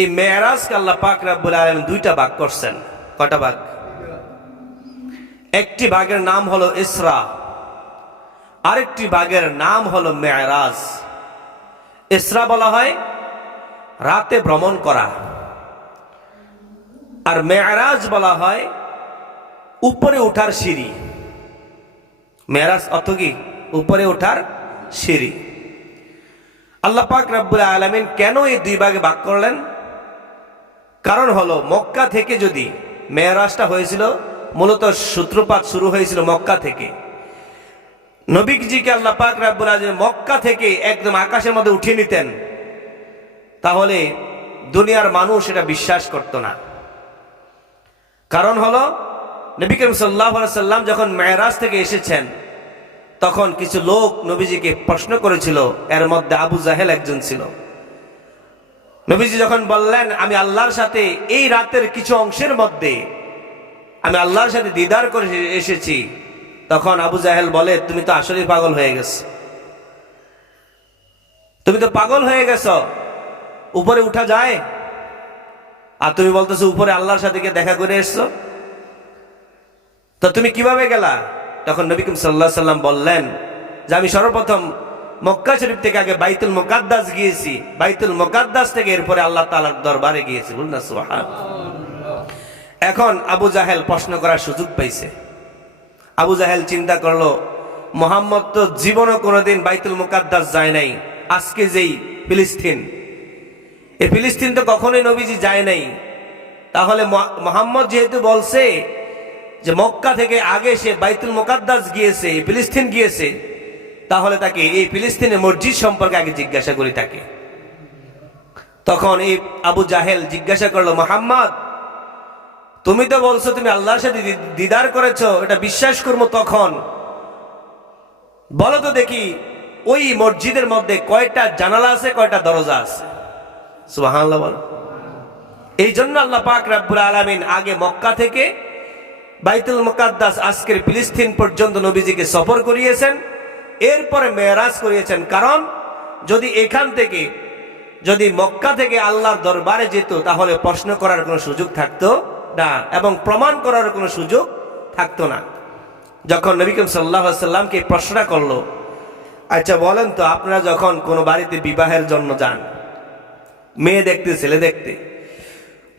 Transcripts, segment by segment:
এই মেরাজকে আল্লাহ পাক রব্বুল আলামিন দুইটা ভাগ করছেন। কয়টা ভাগ? একটি ভাগের নাম হলো ইসরা, আরেকটি ভাগের নাম হলো মেরাজ। ইসরা বলা হয় রাতে ভ্রমণ করা, আর মেরাজ বলা হয় উপরে ওঠার সিঁড়ি। মেরাজ অর্থ কি? উপরে ওঠার সিঁড়ি। আল্লাহ পাক রব্বুল আলামিন কেন এই দুই ভাগে ভাগ করলেন? কারণ হলো মক্কা থেকে, যদি মেরাজটা হয়েছিল মূলত সূত্রপাত শুরু হয়েছিল মক্কা থেকে। নবীজিকে আল্লাহ পাক রব্বুল আলামিন মক্কা থেকে একদম আকাশের মধ্যে উঠিয়ে নিতেন, তাহলে দুনিয়ার মানুষ এটা বিশ্বাস করত না। কারণ হলো নবী করিম সাল্লাল্লাহু আলাইহি সাল্লাম যখন মেরাজ থেকে এসেছেন, তখন কিছু লোক নবীজিকে প্রশ্ন করেছিল, এর মধ্যে আবু জাহেল একজন ছিল। নবীজি যখন বললেন আমি আল্লাহর সাথে এই রাতের কিছু অংশের মধ্যে আমি আল্লাহর সাথে দিদার করে এসেছি, তখন আবু জাহেল বলে তুমি তো আসলেই পাগল হয়ে গেছ, তুমি তো পাগল হয়ে গেছ, উপরে উঠা যায়? আর তুমি বলতেছো উপরে আল্লাহর সাথে গিয়ে দেখা করে এসছো, তো তুমি কিভাবে গেলা? তখন নবী করিম সাল্লাল্লাহু আলাইহি সাল্লাম বললেন যে আমি সর্বপ্রথম মক্কা শরীফ থেকে আগে বাইতুল মুকাদ্দাস গিয়েছি, বাইতুল মুকাদ্দাস থেকে এরপরে আল্লাহ তাআলার দরবারে গিয়েছি। বলুন না সুবহানাল্লাহ। এখন আবু জাহেল প্রশ্ন করার সুযোগ পাইছে। আবু জাহেল চিন্তা করলো মুহাম্মদ তো জীবনও কোনোদিন বাইতুল মুকাদ্দাস যায় নাই, আজকে যেই ফিলিস্তিন, এই ফিলিস্তিন তো কখনোই নবীজি যায় নাই, তাহলে মুহাম্মদ যেহেতু বলছে যে মক্কা থেকে আগে সে বাইতুল মুকাদ্দাস গিয়েছে, ফিলিস্তিন গিয়েছে, তাহলে তাকে এই ফিলিস্তিনের মসজিদ সম্পর্কে আগে জিজ্ঞাসা করি তাকে। তখন এই আবু জাহেল জিজ্ঞাসা করলো মুহাম্মদ তুমি তো বলছো তুমি আল্লাহর সাথে দিদার করেছো, এটা বিশ্বাস করবো, তখন বলো তো দেখি ওই মসজিদের মধ্যে কয়টা জানালা আছে, কয়টা দরজা আছে? সুবহানাল্লাহ বল। এই জন্য আল্লাহ পাক রব্বুল আলামিন আগে মক্কা থেকে বাইতুল মুকাদ্দাস আজকের ফিলিস্তিন পর্যন্ত নবীজিকে সফর করিয়েছেন, এরপরে মেরাজ করিয়েছেন। কারণ যদি এখান থেকে, যদি মক্কা থেকে আল্লাহর দরবারে যেত, তাহলে প্রশ্ন করার কোনো সুযোগ থাকতো না এবং প্রমাণ করার কোনো সুযোগ থাকতো না। যখন নবী করিম সাল্লাল্লাহু আলাইহি সাল্লামকে প্রশ্নটা করলো, আচ্ছা বলেন তো আপনারা যখন কোনো বাড়িতে বিবাহের জন্য যান, মেয়ে দেখতে, ছেলে দেখতে,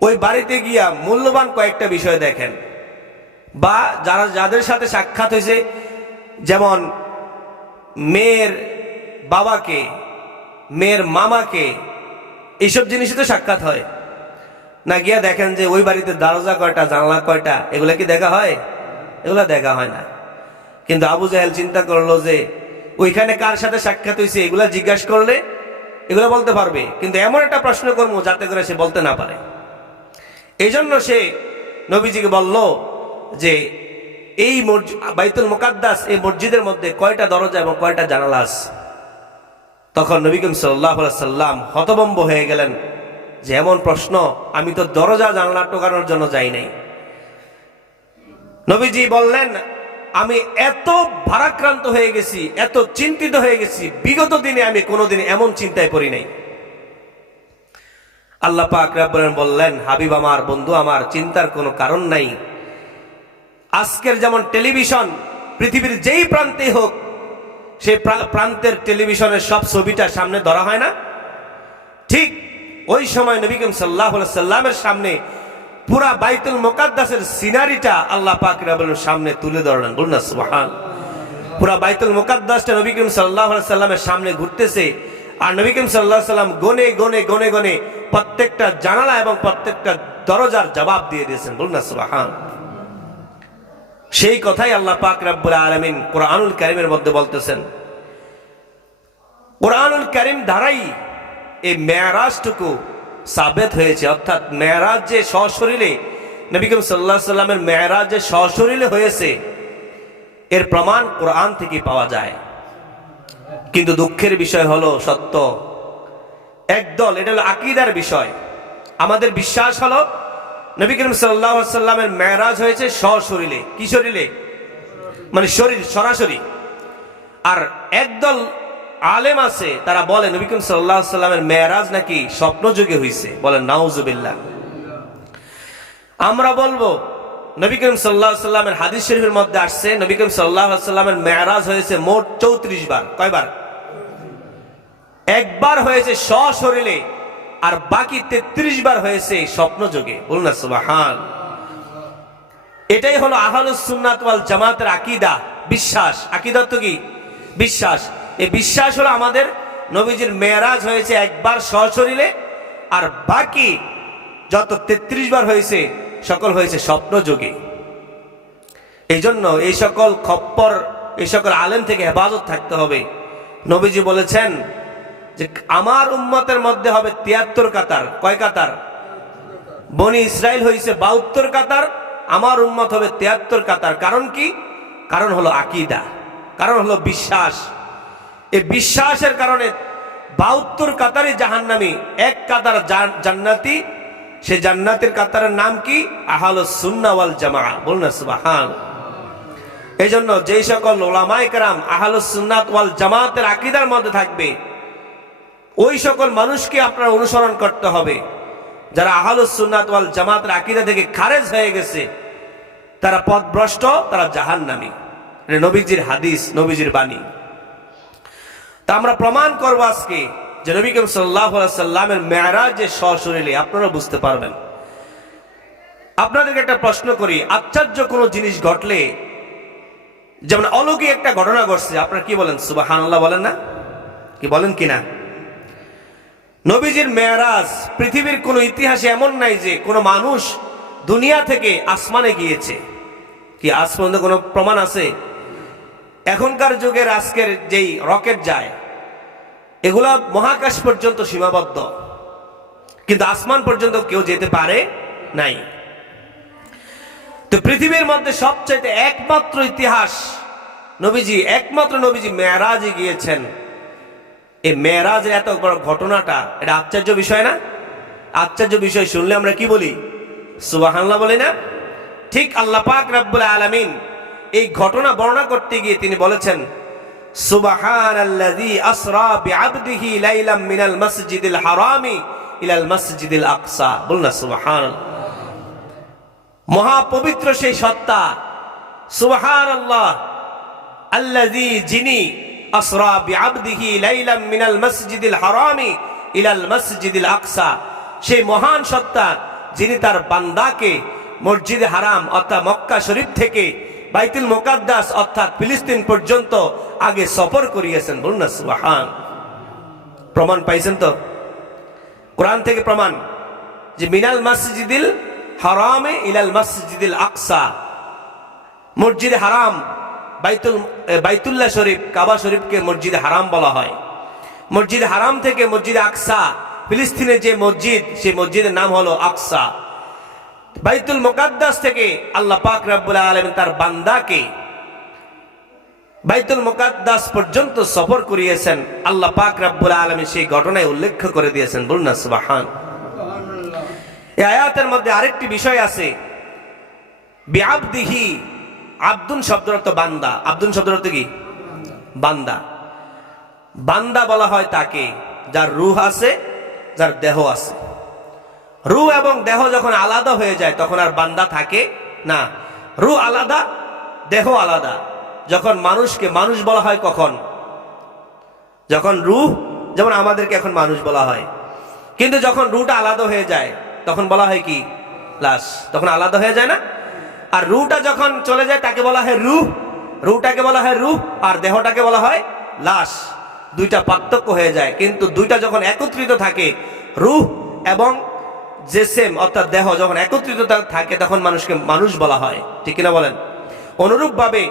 ওই বাড়িতে গিয়া মূল্যবান কয়েকটা বিষয় দেখেন, বা যাদের সাথে সাক্ষাৎ হয়েছে, যেমন মেয়ের বাবাকে, মেয়ের মামাকে, এইসব জিনিসই তো সাক্ষাৎ হয় না? গিয়া দেখেন যে ওই বাড়িতে দরজা কয়টা, জানলা কয়টা, এগুলা কি দেখা হয়? এগুলা দেখা হয় না। কিন্তু আবু জাহেল চিন্তা করলো যে ওইখানে কার সাথে সাক্ষাৎ হয়েছে এগুলা জিজ্ঞাসা করলে এগুলা বলতে পারবে, কিন্তু এমন একটা প্রশ্ন করবো যাতে করে সে বলতে না পারে। এই জন্য সে নবীজিকে বলল যে এই বাইতুল মুকাদ্দাস, এই মসজিদের মধ্যে কয়টা দরজা এবং কয়টা জানালা আছে? তখন নবী করিম সাল্লাল্লাহু আলাইহি সাল্লাম হতভম্ব হয়ে গেলেন যে এমন প্রশ্ন, আমি তো দরজা জানালা টোকানোর জন্য যাই নাই। নবীজি বললেন আমি এত ভারাক্রান্ত হয়ে গেছি, এত চিন্তিত হয়ে গেছি, বিগত দিনে আমি কোনোদিন এমন চিন্তায় পড়ি নাই। আল্লাহ পাক রব্বুল আলামিন বললেন হাবিব আমার, বন্ধু আমার, চিন্তার কোনো কারণ নাই। আজকের যেমন টেলিভিশন পৃথিবীর যেই প্রান্তে হোক, সেই প্রান্তের টেলিভিশনের সব ছবিটা সামনে ধরা হয় না? ঠিক ওই সময় নবী করিম সাল্লাল্লাহু আলাইহি সাল্লামের সামনে পুরা বাইতুল মুকাদ্দাসের সিনারিটা আল্লাহ পাক রব্বুল আলামিন সামনে তুলে ধরলেন। বলুন না সুবহানাল্লাহ। পুরা বাইতুল মুকাদ্দাসটা নবী করিম সাল্লাল্লাহু আলাইহি সাল্লামের সামনে ঘুরতেছে, আর নবী করিম সাল্লাল্লাহু আলাইহি সাল্লাম গনে গনে গনে গনে প্রত্যেকটা জানালা এবং প্রত্যেকটা দরজার জবাব দিয়ে দিয়েছেন। বলুন না সুবহানাল্লাহ। সেই কথাই আল্লাহ পাক রব্বুল আলামিন কোরআনুল কারীমের মধ্যে বলতেছেন। কোরআনুল কারীম দ্বারাই এই মেরাজটুকু সাবেত হয়েছে, অর্থাৎ মেরাজ যে সশরীরে, নবী করিম সাল্লাল্লাহু আলাইহি সাল্লামের মেরাজ যে সশরীরে হয়েছে, এর প্রমাণ কোরআন থেকে পাওয়া যায়। কিন্তু দুঃখের বিষয় হলো সত্য একদল, এটা হলো আকীদার বিষয়। আমাদের বিশ্বাস হলো নবী করিম সাল্লাল্লাহু আলাইহি সাল্লামের মেরাজ হয়েছে সশরীরে। কি শরীরে? মানে শরীর সরাসরি। আর একদল আলেম আছে তারা বলে নবী করিম সাল্লাল্লাহু আলাইহি সাল্লামের মেরাজ নাকি স্বপ্ন যুগে হয়েছে, বলেন নাউজুবিল্লাহ। আমরা বলবো নবী করিম সাল্লাল্লাহু আলাইহি সাল্লামের হাদিস শরীফের মধ্যে আসছে নবী করিম সাল্লাল্লাহু আলাইহি সাল্লামের মেরাজ হয়েছে মোট 34 বার। কয়বার? একবার হয়েছে সশরীরে, আর বাকি 33 বার হয়েছে স্বপ্ন যুগে। বলুন না সুবহান। এটাই হলো আহলুস সুন্নাত ওয়াল জামাতের আকীদা, বিশ্বাস। আকীদা তো কি? বিশ্বাস। এই বিশ্বাস হলো আমাদের নবীজির মেরাজ হয়েছে একবার সশরীরে, আর বাকি যত 33 বার হয়েছে সকল হয়েছে স্বপ্ন যুগে। এই জন্য এই সকল খপ্পর, এই সকল আলেম থেকে হেফাজত থাকতে হবে। নবীজি বলেছেন যে আমার উম্মতের মধ্যে হবে 73 কাতার। কয় কাতার? বনি ইসরাইল হয়েছে 72 কাতার, আমার উম্মত হবে 73 কাতার। কারণ কি? কারণ হলো আকীদা, কারণ হলো বিশ্বাস। এই বিশ্বাসের কারণে 72 কাতারই জাহান্নামী, এক কাতার জান্নাতি। সে জান্নাতের কাতারের নাম কি? আহলুস সুন্নাহ ওয়াল জামাআহ। বলুন না সুবহান। এই জন্য যেই সকল উলামায়ে কেরাম আহলুস সুন্নাত ওয়াল জামাতের আকীদার মধ্যে থাকবে, ওই সকল মানুষকে আপনারা অনুসরণ করতে হবে। যারা আহলুস সুন্নাত ওয়াল জামাতের আকীদা থেকে খারেজ হয়ে গেছে তারা পথভ্রষ্ট, তারা জাহান্নামী। নবীজির হাদিস, নবীজির বাণী। তা আমরা প্রমাণ করব আজকে যে নবী করিম সাল্লাল্লাহু আলাইহি সাল্লামের মেরাজ যে সশরীরে, আপনারা বুঝতে পারবেন। আপনাদেরকে একটা প্রশ্ন করি, আশ্চর্য কোনো জিনিস ঘটলে, যেমন অলৌকিক একটা ঘটনা ঘটছে, আপনারা কি বলেন? সুবহানাল্লাহ বলেন না? কি বলেন কিনা? নবীজির মেরাজ, পৃথিবীর কোন ইতিহাসে এমন নাই যে কোন মানুষ দুনিয়া থেকে আসমানে গিয়েছে। কি আসমানে কোনো প্রমাণ আছে? এখনকার যুগের আজকের যেই রকেট যায়, এগুলা মহাকাশ পর্যন্ত সীমাবদ্ধ, কিন্তু আসমান পর্যন্ত কেউ যেতে পারে নাই। তো পৃথিবীর মধ্যে সবচাইতে একমাত্র ইতিহাস নবীজি, একমাত্র নবীজি মেরাজে গিয়েছেন। এই মেরাজের এত বড় ঘটনাটা, এটা আশ্চর্য বিষয় না? আশ্চর্য বিষয় শুনলে আমরা কি বলি? সুবহানাল্লাহ বলি না? ঠিক আল্লাহ পাক রব্বুল আলামিন এই ঘটনা বর্ণনা করতে গিয়ে তিনি বলেছেন, সুবহানাল্লাযী আসরা বিআবদিহি লাইলাম মিনাল মাসজিদিল হারামি ইলাল মাসজিদিল আকসা। বলুন না সুবহানাল্লাহ। মহাপবিত্র সেই সত্তা, সুবহানাল্লাহ, আল্লাযী, যিনি আসরা বিআবদিহি লাইলাম মিনাল মাসজিদিল হারামি ইলাল মাসজিদিল আকসা, সেই মহান সত্তা যিনি তার বান্দাকে মসজিদে হারাম অর্থাৎ মক্কা শরীফ থেকে বাইতুল মুকাদ্দাস অর্থাৎ ফিলিস্তিন পর্যন্ত আগে সফর করিয়েছেন। বলুন না সুবহান। প্রমাণ পাইছেন তো? কোরআন থেকে প্রমাণ যে মিনাল মসজিদিল হারামে ইলাল মসজিদিল আকসা, মসজিদে হারাম, বাইতুল্লাহ শরীফ, কাবা শরীফকে মসজিদে হারাম বলা হয়। মসজিদে হারাম থেকে মসজিদে আকসা, ফিলিস্তিনের যে মসজিদ, সেই মসজিদের নাম হলো আকসা। বাইতুল মুকাদ্দাস থেকে আল্লাহ পাক রব্বুল আলামিন তার বান্দাকে বাইতুল মুকাদ্দাস পর্যন্ত সফর করিয়েছেন। আল্লাহ পাক রব্বুল আলামিন সেই ঘটনায় উল্লেখ করে দিয়েছেন। বলুন না সুবহান। এই আয়াতের মধ্যে আরেকটি বিষয় আছে, বিআবদিহি, আব্দুন শব্দের অর্থ বান্দা। আব্দুন শব্দের অর্থ কি? বান্দা। বান্দা বলা হয় তাকে যার রূহ আছে, যার দেহ আছে। রূহ এবং দেহ যখন আলাদা হয়ে যায় তখন আর বান্দা থাকে না। রূহ আলাদা, দেহ আলাদা। যখন মানুষকে মানুষ বলা হয় কখন? যখন রূহ, যেমন আমাদেরকে এখন মানুষ বলা হয়, কিন্তু যখন রূহটা আলাদা হয়ে যায় তখন বলা হয় কি? লাশ। তখন আলাদা হয়ে যায় না? আর রূহটা যখন চলে যায় তাকে বলা হয় রূহ, রূহটাকে বলা হয় রূহ, আর দেহটাকে বলা হয় লাশ। দুইটা পার্থক্য হয়ে যায়, কিন্তু দুইটা যখন একত্রিত থাকে, রূহ এবং জেসেম অর্থাৎ দেহ যখন একত্রিত থাকে তখন মানুষকে মানুষ বলা হয়। ঠিক কিনা বলেন? অনুরূপ ভাবে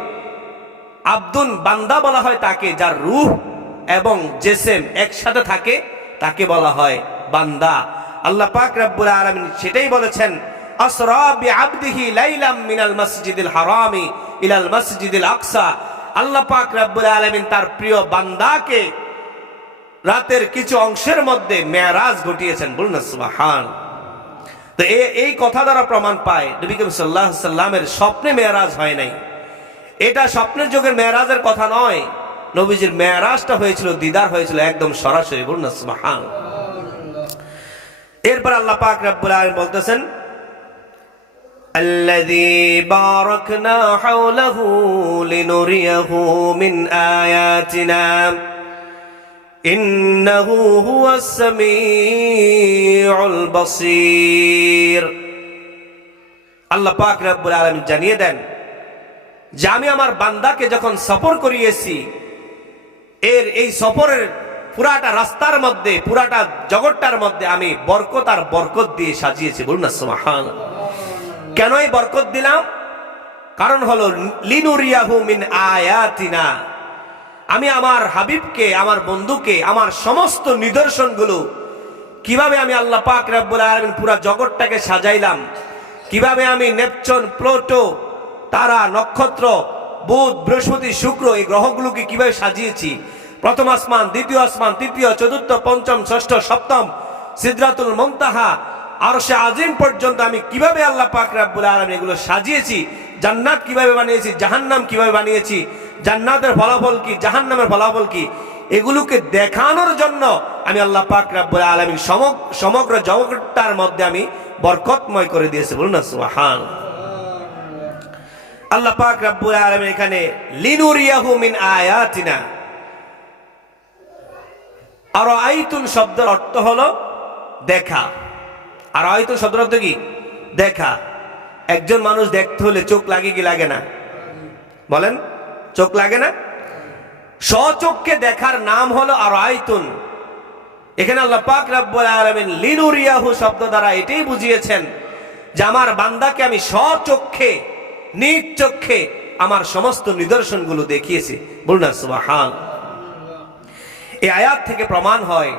আব্দুন, বান্দা বলা হয় তাকে যার রূহ এবং জেসেম একসাথে থাকে, তাকে বলা হয় বান্দা। আল্লাহ পাক রব্বুল আলামিন সেটাই বলেছেন, আসরা বিআবদিহি লাইলাম মিনাল মাসজিদিল হারামি ইলাল মাসজিদিল আকসা। আল্লাহ পাক রব্বুল আলামিন তার প্রিয় বান্দাকে রাতের কিছু অংশের মধ্যে মেরাজ ঘটিয়েছেন। বলুন না সুবহান। তো এই কথা দ্বারা প্রমাণ পায় নবী করিম সাল্লাল্লাহু আলাইহি সাল্লামের স্বপ্নে মেরাজ হয় নাই। এটা স্বপ্নের যুগের মেরাজের কথা নয়, নবীজির মেরাজটা হয়েছিল, দিদার হয়েছিল একদম সরাসরি। বলুন না সুবহানাল্লাহ। এরপর আল্লাহ পাক রব্বুল আলামিন বলতেছেন, الذي باركنا حوله لنريه من آياتنا إنه هو السميع البصير। আল্লাহ পাক রব্বুল আলামিন জানিয়ে দেন যে আমি আমার বান্দাকে যখন সফর করিয়েছি, এই সফরের পুরাটা রাস্তার মধ্যে, পুরাটা জগৎটার মধ্যে আমি বরকত আর বরকত দিয়ে সাজিয়েছি। বলুন না সুবহানাল্লাহ। কেন এই বরকত দিলাম? কারণ হলো লিনুরিয়াহু মিন আয়াতিনা, আমি আমার হাবিবকে, আমার বন্ধুকে, আমার সমস্ত নিদর্শনগুলো কিভাবে আমি আল্লাহ পাক রব্বুল আলামিন পুরা জগৎটাকে সাজাইলাম, কিভাবে আমি নেপচুন, প্লুটো, তারা, নক্ষত্র, বুধ, বৃহস্পতি, শুক্র, এই গ্রহগুলোকে কিভাবে সাজিয়েছি, প্রথম আসমান, দ্বিতীয় আসমান, তৃতীয়, চতুর্থ, পঞ্চম, ষষ্ঠ, সপ্তম, সিদরাতুল মুনতাহা, আরশে আজিম পর্যন্ত আমি কিভাবে আল্লাহ পাক রব্বুল আলামিন এগুলো সাজিয়েছি, জান্নাত কিভাবে বানিয়েছি, জাহান্নাম কিভাবে বানিয়েছি, জান্নাতের ফলাফল কি, জাহান্নামের ফলাফল কি, এগুলোকে দেখানোর জন্য আমি আল্লাহ পাক রব্বুল আলামিন সমগ্র জগৎটার মধ্যে আমি বরকতময় করে দিয়েছি। বলুন না সুবহানাল্লাহ। আল্লাহ পাক রব্বুল আলামিন এখানে লিনুরিয়াহু মিন আয়াতিনা, আর আইতুন শব্দের অর্থ হলো দেখা। আর আইতুন শব্দের অর্থ কি? দেখা। একজন মানুষ দেখতে হলে চোখ লাগে কি লাগে না? বলেন, চোখ লাগে না? স্বচক্ষে দেখার নাম হলো আর আইতুন। এখানে আল্লাহ পাক রব্বুল আলামিন লিনুরিয়াহু শব্দ দ্বারা এটাই বুঝিয়েছেন যে আমার বান্দাকে আমি স্বচক্ষে, নিজ চক্ষে আমার সমস্ত নিদর্শনগুলো দেখিয়েছি। বলুন না সুবহানাল্লাহ। এই আয়াত থেকে প্রমাণ হয়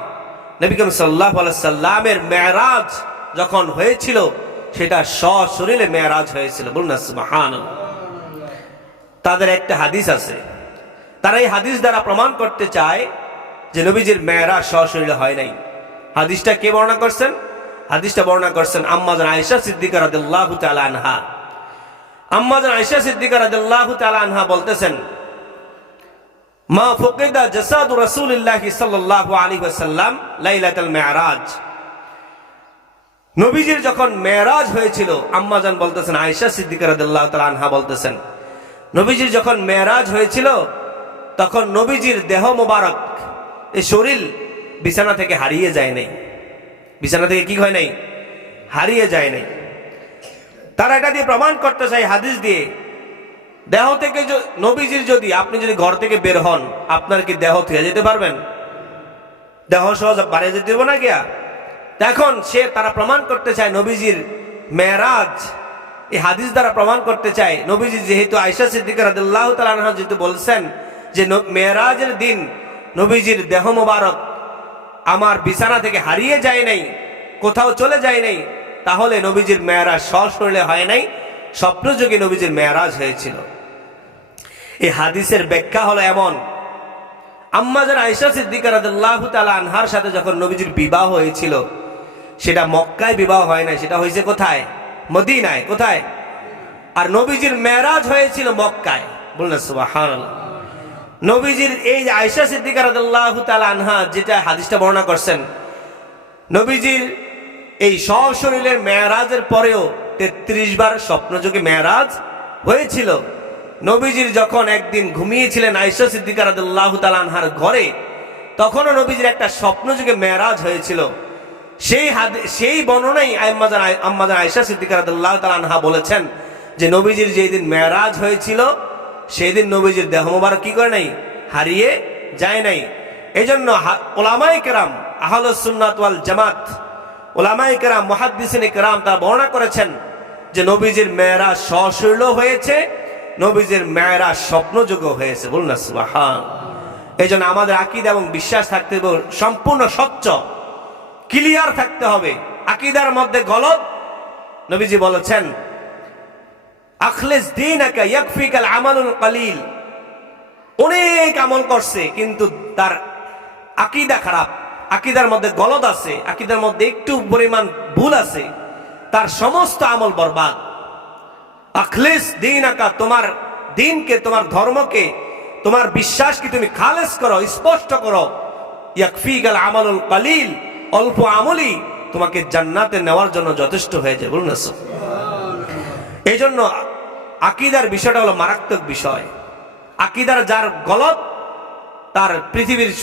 নবী করিম সাল্লাল্লাহু আলাইহি সাল্লামের মেরাজ যখন হয়েছিল সেটা সশরীরে মেরাজ হয়েছিল। বলুন না সুবহানাল্লাহ। তাদের একটা হাদিস আছে, তারা এই হাদিস দ্বারা প্রমাণ করতে চায় যে নবীজির মেরাজ সশরীরে হয় নাই। হাদিসটা কে বর্ণনা করছেন? হাদিসটা বর্ণনা করছেন আম্মা জান আয়েশা সিদ্দিকা রাদিয়াল্লাহু তাআলা আনহা। আম্মা জান আয়েশা সিদ্দিকা রাদিয়াল্লাহু তাআলা আনহা বলতেছেন, মা ফুকিদা জাসাদু রাসূলিল্লাহি সাল্লাল্লাহু আলাইহি ওয়াসাল্লাম লাইলাতুল মিরাজ। নবীজির যখন মেরাজ হয়েছিল, আম্মা জান বলতেছেন, আয়েশা সিদ্দিকা রাদিয়াল্লাহু তাআলা আনহা বলতেছেন, নবীজির যখন মেরাজ হয়েছিল তখন নবীজির দেহ মোবারক, এই শরীর বিছানা থেকে হারিয়ে যায় নাই। বিছানা থেকে কি হয় নাই? হারিয়ে যায় নাই। তারা এটা দিয়ে প্রমাণ করতে চাই হাদিস দিয়ে, দেহ থেকে নবীজির যদি, আপনি যদি ঘর থেকে বের হন, আপনার কি দেহ থেকে যেতে পারবেন? দেহ সহজ বাড়ি যেতে দেবো না গিয়া। এখন তারা প্রমাণ করতে চায় নবীজির মেরাজ, এই হাদিস দ্বারা প্রমাণ করতে চায় নবীজি, যেহেতু আয়েশা সিদ্দিকা রাদিয়াল্লাহু তাআলা আনহা যেহেতু বলছেন যে মেরাজের দিন নবীজির দেহ মোবারক আমার বিছানা থেকে হারিয়ে যায় নাই, কোথাও চলে যায় নাই, তাহলে নবীজির মেরাজ সশরীরে হয় নাই, স্বপ্নযোগে নবীজির মেরাজ হয়েছিল। এই হাদিসের ব্যাখ্যা হলো এমন, আম্মা জান আয়েশা সিদ্দিকা রাদিয়াল্লাহু তাআলা আনহার সাথে যখন নবীজির বিবাহ হয়েছিল, সেটা মক্কায় বিবাহ হয় নাই, সেটা হয়েছে কোথায়? মদিনায়। কোথায়? আর নবীজির মেরাজ হয়েছিল মক্কায়। বলুন সুবহানাল্লাহ। নবীজির এই আয়েশা সিদ্দিকা রাদিয়াল্লাহু তাআলা আনহা যেটা হাদিসটা বর্ণনা করছেন, নবীজির এই সশরীরের মেরাজের পরেও 33 বার স্বপ্নযোগে মেরাজ হয়েছিল। নবীজির যখন একদিন ঘুমিয়েছিলেন আয়েশা সিদ্দিকা রাদিয়াল্লাহু তাআলা আনহার ঘরে, তখনও নবীজির একটা স্বপ্নযোগে মেরাজ হয়েছিল। সেই বর্ণনাই আম্মা জান আয়েশা সিদ্দিকা রাদিয়াল্লাহু তাআলা আনহা বলেছেন যে নবীজির যেদিন মেরাজ হয়েছিল সেই দিন নবীজির দেহ মোবারক কি করে নাই? হারিয়ে যায় নাই। এজন্য উলামায়ে কেরাম, আহলুস সুন্নাত ওয়াল জামাত, উলামায়ে কেরাম, মুহাদ্দিসিনে কেরাম তারা বর্ণনা করেছেন যে নবীজির মেরাজ সশরীরে হয়েছে, নবীজির মেরাজ স্বপ্নযোগ্য হয়েছে। বলুন না সুবহানাল্লাহ। এজন্য আমাদের আকীদা এবং বিশ্বাস থাকতে হবে সম্পূর্ণ স্বচ্ছ, ক্লিয়ার থাকতে হবে। আকীদার মধ্যে গলত, নবীজি বলেছেন আখলিস দীনাকা ইয়াকফিকাল আমালুল কলিল। অনেক আমল করছে কিন্তু তার আকীদা খারাপ, আকীদার মধ্যে গলত আছে, আকীদার মধ্যে একটু পরিমাণ ভুল আছে, তার সমস্ত আমল বরবাদ। আখলিস দীনাকা, তোমার দিনকে, তোমার ধর্মকে তোমার বিশ্বাস কি তুমি খালেস করো, স্পষ্ট করো। ইয়াকফিকাল আমালুল কালিল, অল্প আমলই তোমাকে জান্নাতে নেওয়ার জন্য যথেষ্ট হয়ে যায়। বলুন না? এই জন্য আকীদার বিষয়টা হলো মারাত্মক বিষয়। আকীদার যার গলত, তার পৃথিবীর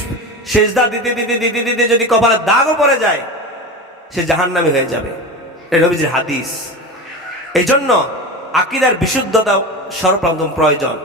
সেজদা দিতে দিতে দিতে দিতে যদি কপালে দাগও পড়ে যায়, সে জাহান্নামী হয়ে যাবে। এটা নবীজির হাদিস। এই জন্য আকীদার বিশুদ্ধতা সর্বপ্রথম প্রয়োজন।